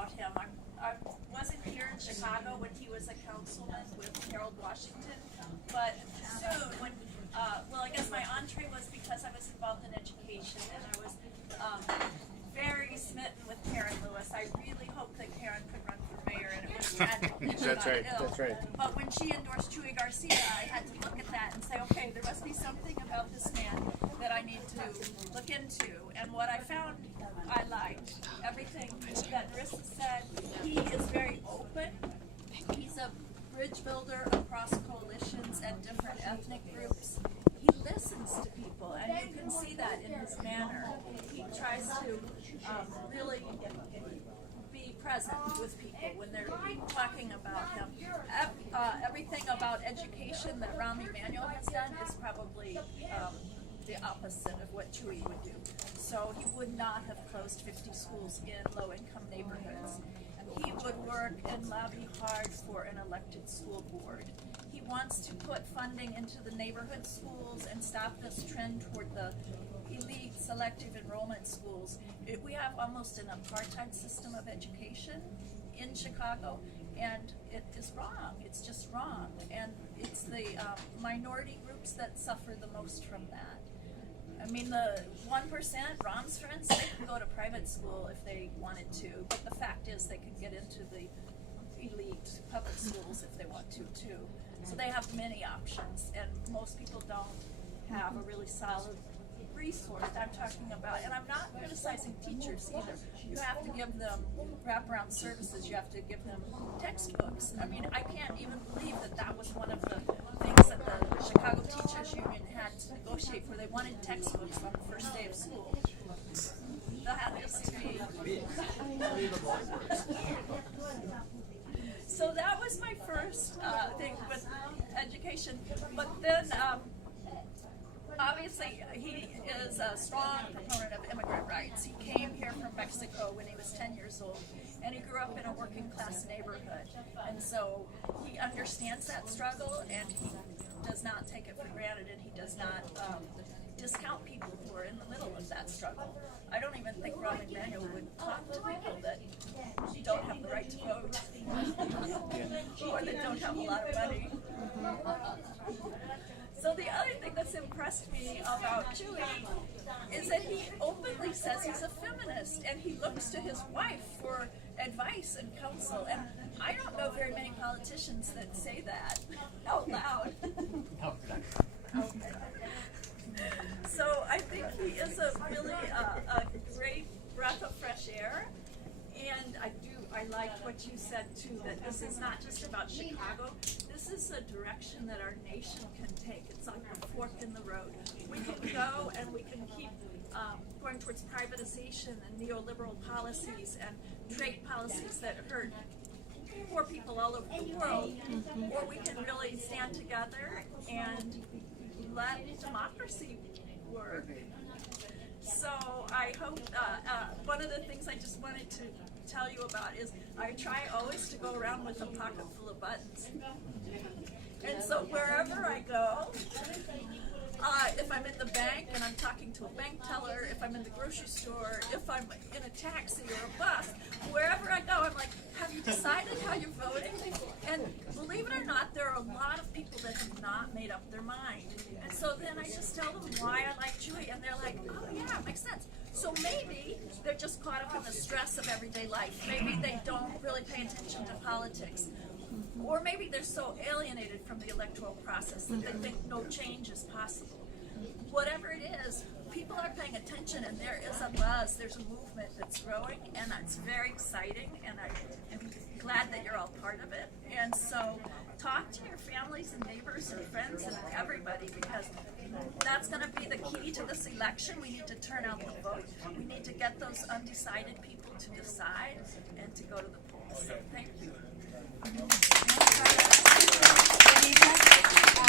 about him. I wasn't here in Chicago when he was a councilman with Harold Washington, but soon when, well, I guess my entree was because I was involved in education, and I was very smitten with Karen Lewis. I really hoped that Karen could run for mayor, and it was tragic. That's right. Ill. That's right. But when she endorsed Chuy Garcia, I had to look at that and say, okay, there must be something about this man that I need to look into. And what I found, I liked. Everything that Marissa said. He is very open. He's a bridge builder across coalitions and different ethnic groups. He listens to people, and you can see that in his manner. He tries to really be present with people when they're talking about him. Everything about education that Rahm Emanuel has done is probably the opposite of what Chuy would do. So he would not have closed 50 schools in low-income neighborhoods. He would work and lobby hard for an elected school board. He wants to put funding into the neighborhood schools and stop this trend toward the elite selective enrollment schools. We have almost an apartheid system of education in Chicago, and it is wrong. It's just wrong. And it's the minority groups that suffer the most from that. I mean, the 1%, Rahm's friends, they can go to private school if they wanted to, but the fact is they can get into the elite public schools if they want to too. So they have many options, and most people don't have a really solid resource. I'm talking about, and I'm not criticizing teachers either. You have to give them wraparound services. You have to give them textbooks. I mean, I can't even believe that that was one of the things that the Chicago Teachers Union had to negotiate for. They wanted textbooks on the first day of school. That is to be. So that was my first thing with education. But then, obviously, he is a strong proponent of immigrant rights. He came here from Mexico when he was 10 years old, and he grew up in a working class neighborhood. And so he understands that struggle, and he does not take it for granted, and he does not discount people who are in the middle of that struggle. I don't even think Rahm Emanuel would talk to people that don't have the right to vote, or that don't have a lot of money. So the other thing that's impressed me about Chuy is that he openly says he's a feminist, and he looks to his wife for advice and counsel. And I don't know very many politicians that say that out loud. So I think he is a really a great breath of fresh air. And I liked what you said too, that this is not just about Chicago. This is a direction that our nation can take. It's like a fork in the road. We can go and we can keep going towards privatization and neoliberal policies and trade policies that hurt poor people all over the world. Or we can really stand together and let democracy work. So I hope, one of the things I just wanted to tell you about is I try always to go around with a pocket full of buttons. And so wherever I go, if I'm in the bank and I'm talking to a bank teller, if I'm in the grocery store, if I'm in a taxi or a bus, wherever I go, I'm like, have you decided how you're voting? And believe it or not, there are a lot of people that have not made up their mind. And so then I just tell them why I like Chuy, and they're like, oh yeah, it makes sense. So maybe they're just caught up in the stress of everyday life. Maybe they don't really pay attention to politics. Or maybe they're so alienated from the electoral process that they think no change is possible. Whatever it is, people are paying attention, and there is a buzz, there's a movement that's growing, and that's very exciting, and I am glad that you're all part of it. And so talk to your families and neighbors and friends and everybody, because that's going to be the key to this election. We need to turn out the vote. We need to get those undecided people to decide and to go to the polls. So thank you.